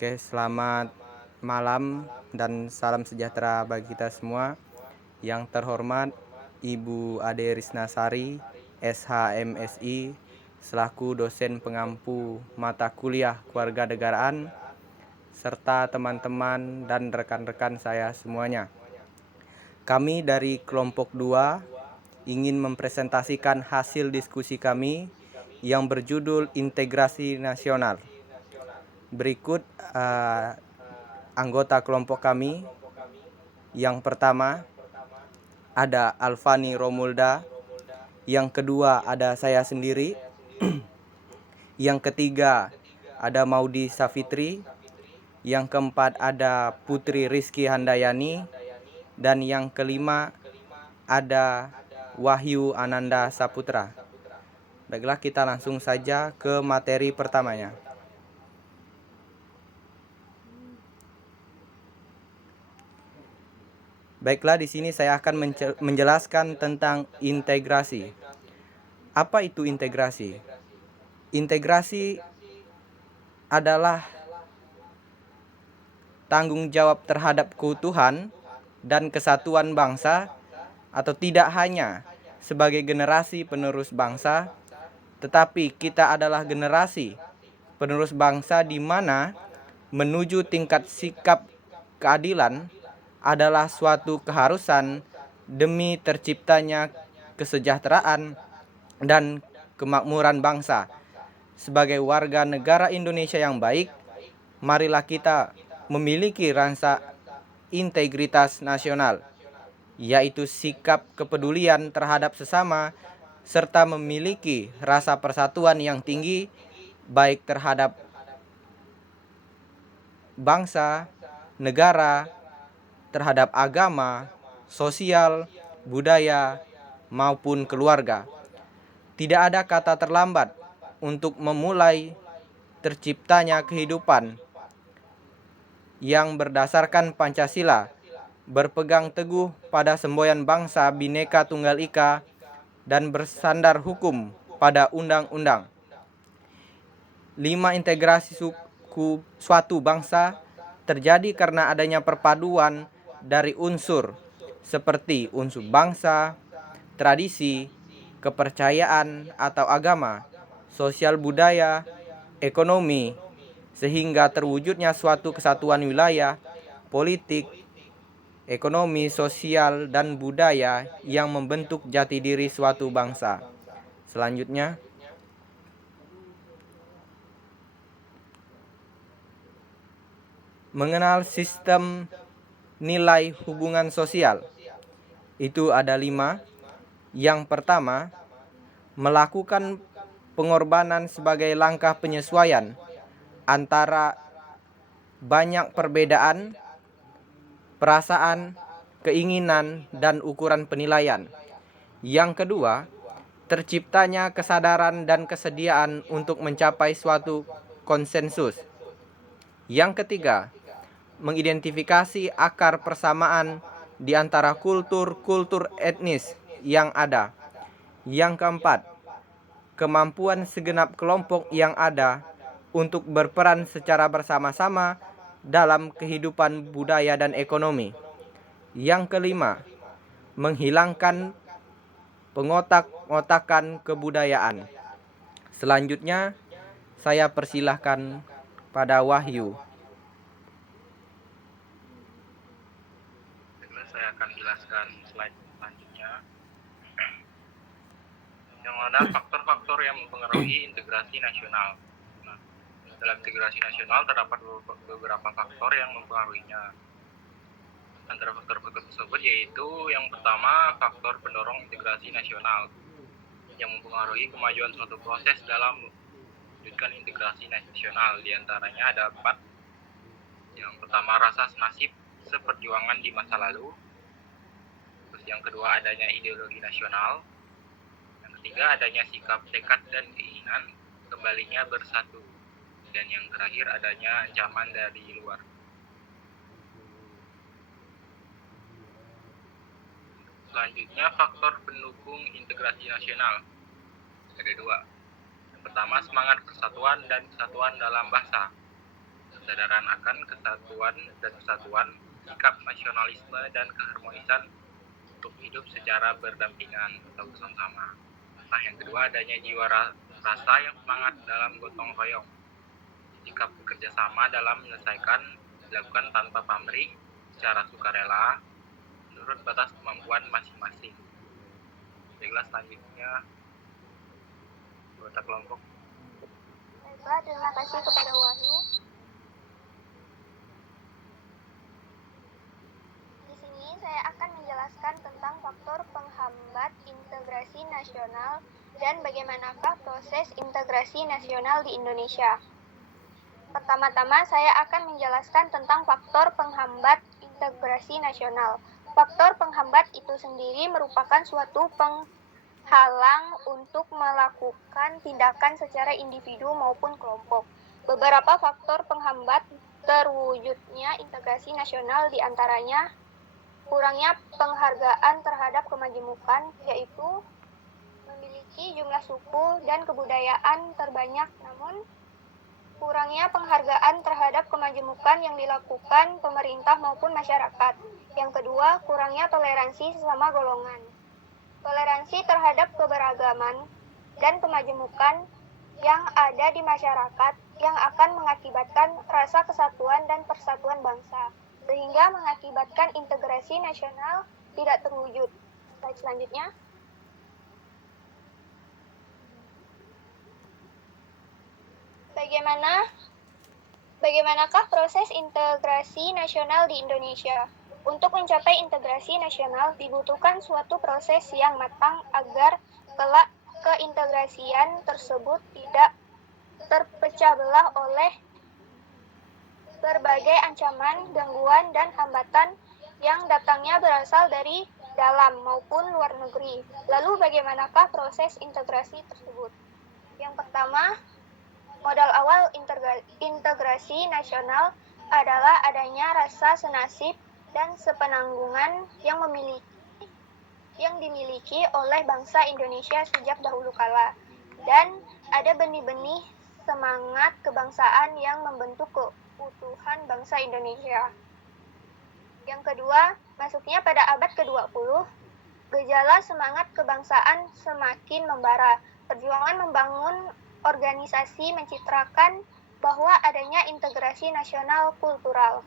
Oke, selamat malam dan salam sejahtera bagi kita semua. Yang terhormat Ibu Ade Risnasari, SHMSI, selaku dosen pengampu mata kuliah Kewarganegaraan, serta teman-teman dan rekan-rekan saya semuanya. Kami dari kelompok 2 ingin mempresentasikan hasil diskusi kami yang berjudul Integrasi Nasional. Berikut anggota kelompok kami. Yang pertama ada Alfani Romulda, yang kedua ada saya sendiri, yang ketiga ada Maudi Safitri, yang keempat ada Putri Rizky Handayani, dan yang kelima ada Wahyu Ananda Saputra. Baiklah, kita langsung saja ke materi pertamanya. Baiklah, di sini saya akan menjelaskan tentang integrasi. Apa itu integrasi? Integrasi adalah tanggung jawab terhadap keutuhan dan kesatuan bangsa, atau tidak hanya sebagai generasi penerus bangsa, tetapi kita adalah generasi penerus bangsa di mana menuju tingkat sikap keadilan adalah suatu keharusan demi terciptanya kesejahteraan dan kemakmuran bangsa. Sebagai warga negara Indonesia yang baik, marilah kita memiliki rasa integritas nasional, yaitu sikap kepedulian terhadap sesama, serta memiliki rasa persatuan yang tinggi, baik terhadap bangsa, negara, terhadap agama, sosial, budaya, maupun keluarga. Tidak ada kata terlambat untuk memulai terciptanya kehidupan yang berdasarkan Pancasila, berpegang teguh pada semboyan bangsa Bhinneka Tunggal Ika, dan bersandar hukum pada undang-undang. 5. Integrasi suatu bangsa terjadi karena adanya perpaduan dari unsur seperti unsur bangsa, tradisi, kepercayaan atau agama, sosial budaya, ekonomi, sehingga terwujudnya suatu kesatuan wilayah, politik, ekonomi, sosial, dan budaya yang membentuk jati diri suatu bangsa. Selanjutnya, mengenal sistem nilai hubungan sosial. Itu ada 5. Yang pertama, melakukan pengorbanan sebagai langkah penyesuaian antara banyak perbedaan, perasaan, keinginan, dan ukuran penilaian. Yang kedua, terciptanya kesadaran dan kesediaan untuk mencapai suatu konsensus. Yang ketiga, mengidentifikasi akar persamaan di antara kultur etnis yang ada. Yang keempat, kemampuan segenap kelompok yang ada untuk berperan secara bersama-sama dalam kehidupan budaya dan ekonomi. Yang kelima, menghilangkan pengotak-ngotakan kebudayaan. Selanjutnya, saya persilahkan pada Wahyu. Saya akan jelaskan slide selanjutnya, yang mana faktor-faktor yang mempengaruhi integrasi nasional. Nah, dalam integrasi nasional terdapat beberapa faktor yang mempengaruhinya. Antara faktor-faktor tersebut yaitu yang pertama, faktor pendorong integrasi nasional yang mempengaruhi kemajuan suatu proses dalam mewujudkan integrasi nasional. Di antaranya ada 4. Yang pertama, rasa senasib seperjuangan di masa lalu. Terus yang kedua, adanya ideologi nasional. Yang ketiga, adanya sikap tekad dan keinginan kembalinya bersatu. Dan yang terakhir, adanya ancaman dari luar. Selanjutnya, faktor pendukung integrasi nasional. Ada 2. Yang pertama, semangat persatuan dan kesatuan dalam bangsa. kesadaran akan kesatuan dan kesatuan, sikap nasionalisme dan keharmonisan untuk hidup secara berdampingan atau bersama-sama. Nah, yang kedua adanya jiwa rasa yang semangat dalam gotong royong, sikap bekerja sama dalam menyelesaikan dilakukan tanpa pamrih, secara sukarela, menurut batas kemampuan masing-masing. Baiklah, selanjutnya anggota kelompok. Baiklah, terima kasih kepada Wahyu. Di sini saya akan menjelaskan tentang faktor penghambat integrasi nasional dan bagaimanakah proses integrasi nasional di Indonesia. Pertama-tama saya akan menjelaskan tentang faktor penghambat integrasi nasional. Faktor penghambat itu sendiri merupakan suatu penghalang untuk melakukan tindakan secara individu maupun kelompok. Beberapa faktor penghambat terwujudnya integrasi nasional diantaranya kurangnya penghargaan terhadap kemajemukan, yaitu memiliki jumlah suku dan kebudayaan terbanyak, namun kurangnya penghargaan terhadap kemajemukan yang dilakukan pemerintah maupun masyarakat. Yang kedua, kurangnya toleransi sesama golongan. Toleransi terhadap keberagaman dan kemajemukan yang ada di masyarakat yang akan mengakibatkan rasa kesatuan dan persatuan bangsa, sehingga mengakibatkan integrasi nasional tidak terwujud. Slide selanjutnya. Bagaimanakah proses integrasi nasional di Indonesia? Untuk mencapai integrasi nasional dibutuhkan suatu proses yang matang agar kelak keintegrasian tersebut tidak terpecah belah oleh berbagai ancaman, gangguan, dan hambatan yang datangnya berasal dari dalam maupun luar negeri. Lalu bagaimanakah proses integrasi tersebut? Yang pertama, modal awal integrasi nasional adalah adanya rasa senasib dan sepenanggungan yang dimiliki oleh bangsa Indonesia sejak dahulu kala, dan ada benih-benih semangat kebangsaan yang membentuk keutuhan bangsa Indonesia. Yang kedua, masuknya pada abad ke-20, gejala semangat kebangsaan semakin membara. Perjuangan membangun organisasi mencitrakan bahwa adanya integrasi nasional kultural.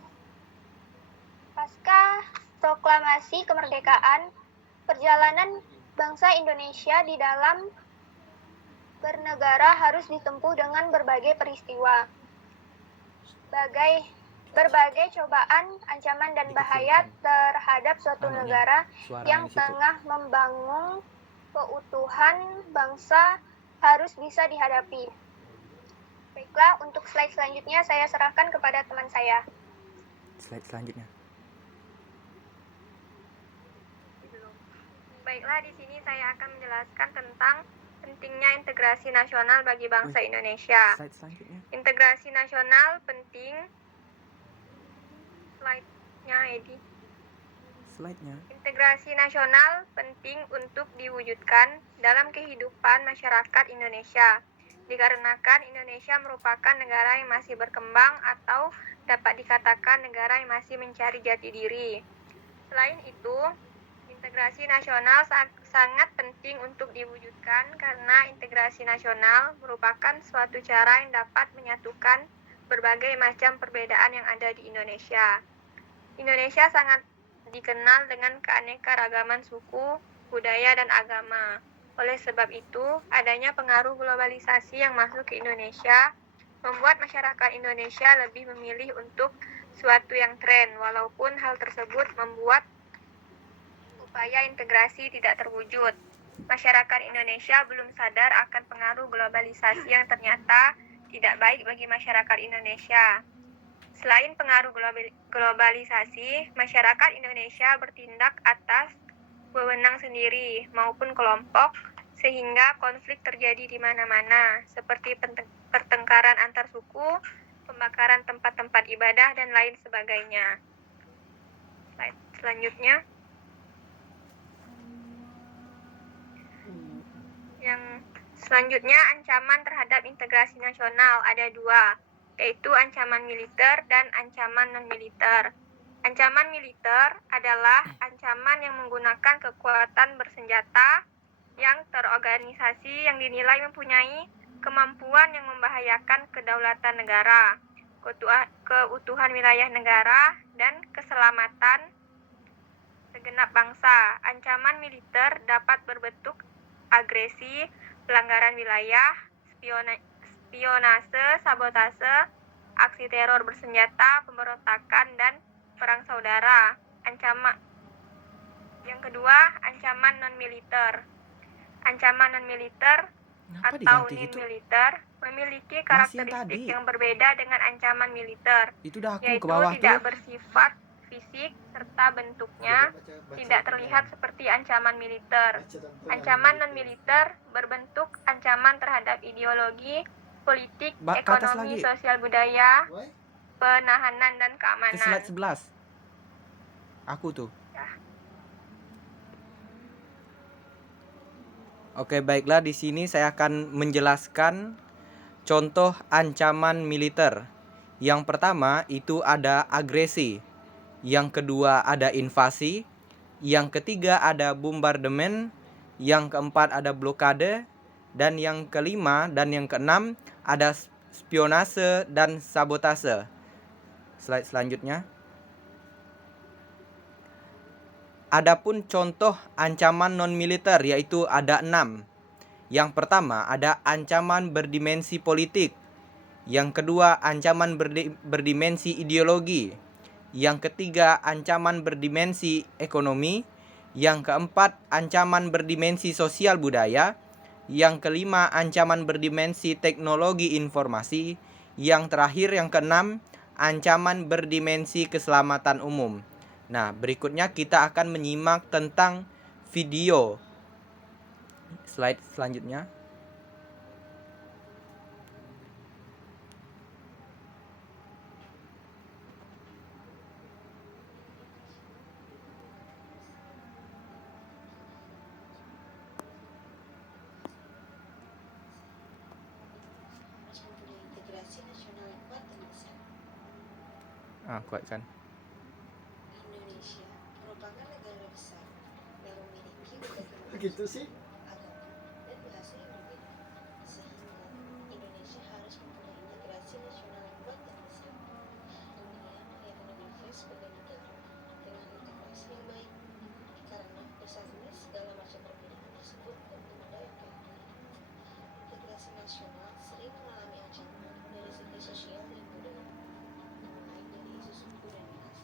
Pasca proklamasi kemerdekaan, perjalanan bangsa Indonesia di dalam bernegara harus ditempuh dengan berbagai peristiwa, berbagai cobaan, ancaman, dan bahaya terhadap suatu negara yang tengah membangun keutuhan bangsa harus bisa dihadapi. Baiklah, untuk slide selanjutnya saya serahkan kepada teman saya. Slide selanjutnya. Baiklah, di sini saya akan menjelaskan tentang pentingnya integrasi nasional bagi bangsa Indonesia. Slide selanjutnya. Integrasi nasional penting. Slide-nya, Edi. Slide-nya. Integrasi nasional penting untuk diwujudkan dalam kehidupan masyarakat Indonesia, dikarenakan Indonesia merupakan negara yang masih berkembang atau dapat dikatakan negara yang masih mencari jati diri. Selain itu, integrasi nasional sangat penting untuk diwujudkan karena integrasi nasional merupakan suatu cara yang dapat menyatukan berbagai macam perbedaan yang ada di Indonesia. Indonesia sangat dikenal dengan keanekaragaman suku, budaya, dan agama. Oleh sebab itu, adanya pengaruh globalisasi yang masuk ke Indonesia membuat masyarakat Indonesia lebih memilih untuk suatu yang tren, walaupun hal tersebut membuat upaya integrasi tidak terwujud. Masyarakat Indonesia belum sadar akan pengaruh globalisasi yang ternyata tidak baik bagi masyarakat Indonesia. Selain pengaruh globalisasi, masyarakat Indonesia bertindak atas wewenang sendiri maupun kelompok, sehingga konflik terjadi di mana-mana, seperti pertengkaran antar suku, pembakaran tempat-tempat ibadah, dan lain sebagainya. Slide selanjutnya. Yang selanjutnya, ancaman terhadap integrasi nasional ada dua. yaitu ancaman militer dan ancaman non-militer. Ancaman militer adalah ancaman yang menggunakan kekuatan bersenjata yang terorganisasi yang dinilai mempunyai kemampuan yang membahayakan kedaulatan negara, keutuhan wilayah negara, dan keselamatan segenap bangsa. Ancaman militer dapat berbentuk agresi, pelanggaran wilayah, spionase, sabotase, aksi teror bersenjata, pemberontakan, dan perang saudara. Yang kedua, ancaman non-militer. Ancaman non-militer Kenapa atau diganti gitu? non-militer memiliki Masih yang karakteristik tadi. yang berbeda dengan ancaman militer, Itu udah aku ke yaitu bawah tidak tuh. bersifat fisik serta bentuknya tidak terlihat seperti ancaman militer. Ancaman non-militer berbentuk ancaman terhadap ideologi, politik, Ke atas ekonomi, lagi. sosial budaya, penahanan, dan Ke keamanan. slide 11. Aku tuh. Oke, baiklah, di sini saya akan menjelaskan contoh ancaman militer. Yang pertama itu ada agresi. Yang kedua ada invasi. Yang ketiga ada bombardemen. Yang keempat ada blokade. Dan yang kelima dan yang keenam ada spionase dan sabotase. Slide selanjutnya. Adapun contoh ancaman non-militer yaitu ada 6. Yang pertama ada ancaman berdimensi politik. Yang kedua ancaman berdimensi ideologi. Yang ketiga ancaman berdimensi ekonomi. Yang keempat ancaman berdimensi sosial budaya. Yang kelima ancaman berdimensi teknologi informasi. Yang terakhir yang keenam ancaman berdimensi keselamatan umum. Nah, berikutnya kita akan menyimak tentang video. Slide selanjutnya. Kuat kan? Indonesia merupakan negara besar yang memiliki berbagai macam Gitu sih. agama dan bahasa yang berbeda, sehingga Indonesia harus mempunyai integrasi nasional yang kuat dan besar. Dunia melihat Indonesia sebagai negara dengan integrasi yang baik, karena bersatunya segala macam perbedaan tersebut tentu mendapat keadilan. Integrasi nasional sering mengalami ancaman dari segi sosial dan budaya, mulai dari isu suku dan ras.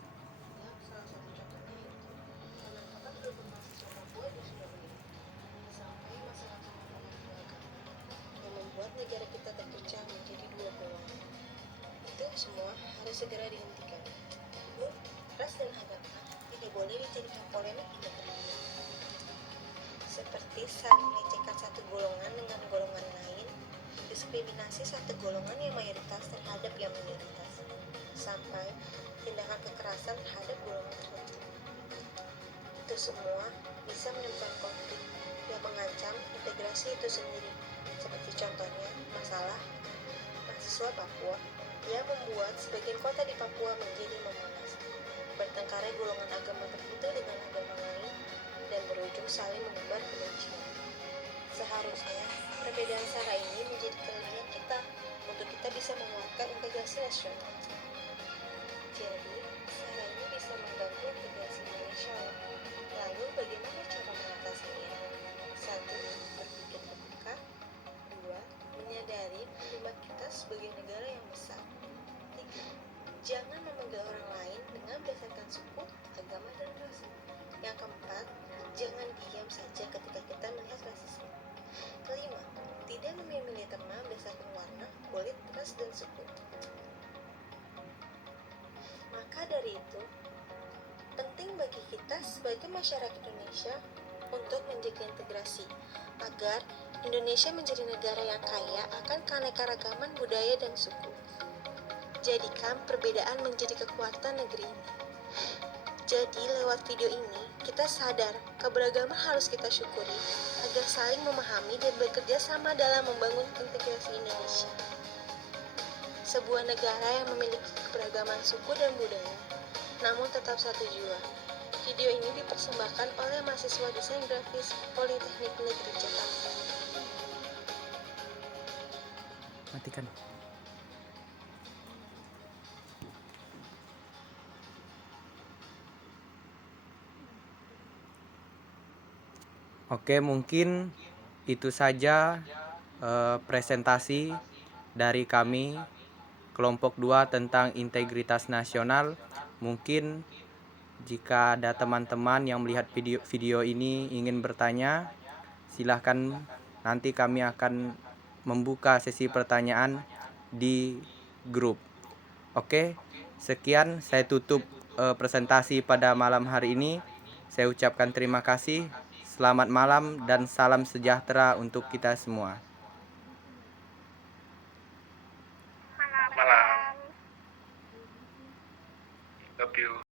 Yang salah satu contohnya yaitu penangkapan kelompok mahasiswa Papua di Surabaya, sampai masalah kelompok agama yang membuat negara kita terpecah menjadi dua golongan. Itu semua harus segera dihentikan. Namun, ras dan agama tidak boleh dijadikan polemik di negeri ini. Seperti saling melecehkan satu golongan dengan golongan lain, diskriminasi satu golongan yang mayoritas terhadap yang minoritas, sampai tindakan kekerasan terhadap golongan tertentu. Itu semua bisa menimbulkan konflik yang mengancam integrasi itu sendiri, seperti contohnya masalah mahasiswa Papua yang membuat sebagian kota di Papua menjadi memanas, bertengkarnya golongan agama tertentu dengan agama lain, dan berujung saling menebar kebencian. Seharusnya perbedaan cara ini menjadi kelebihan kita untuk kita bisa menguatkan integrasi nasional. Jadi, cara ini bisa mengganggu integrasi Indonesia. Lalu, bagaimana cara mengatasinya? 1. Berpikir terbuka. 2. Menyadari kalimat kita sebagai negara yang besar. 3. Jangan memenggak orang lain dengan berdasarkan suku, agama, dan ras. Yang keempat, jangan diam saja ketika kita melihat rasisme. Kelima, tidak memilih terma berdasarkan warna, kulit, ras, dan suku. Maka dari itu, penting bagi kita sebagai masyarakat Indonesia untuk menjaga integrasi, agar Indonesia menjadi negara yang kaya akan keanekaragaman budaya dan suku. Jadikan perbedaan menjadi kekuatan negeri ini. Jadi lewat video ini, kita sadar keberagaman harus kita syukuri agar saling memahami dan bekerja sama dalam membangun integrasi Indonesia. sebuah negara yang memiliki keberagaman suku dan budaya, namun tetap satu jiwa. Video ini dipersembahkan oleh mahasiswa desain grafis Politeknik Negeri Jakarta. Matikan. Oke, mungkin itu saja presentasi dari kami kelompok 2 tentang integritas nasional. Mungkin jika ada teman-teman yang melihat video ini ingin bertanya, silahkan, nanti kami akan membuka sesi pertanyaan di grup. Oke, sekian saya tutup presentasi pada malam hari ini. Saya ucapkan terima kasih. Selamat malam dan salam sejahtera untuk kita semua. Malam. Malam. Love you.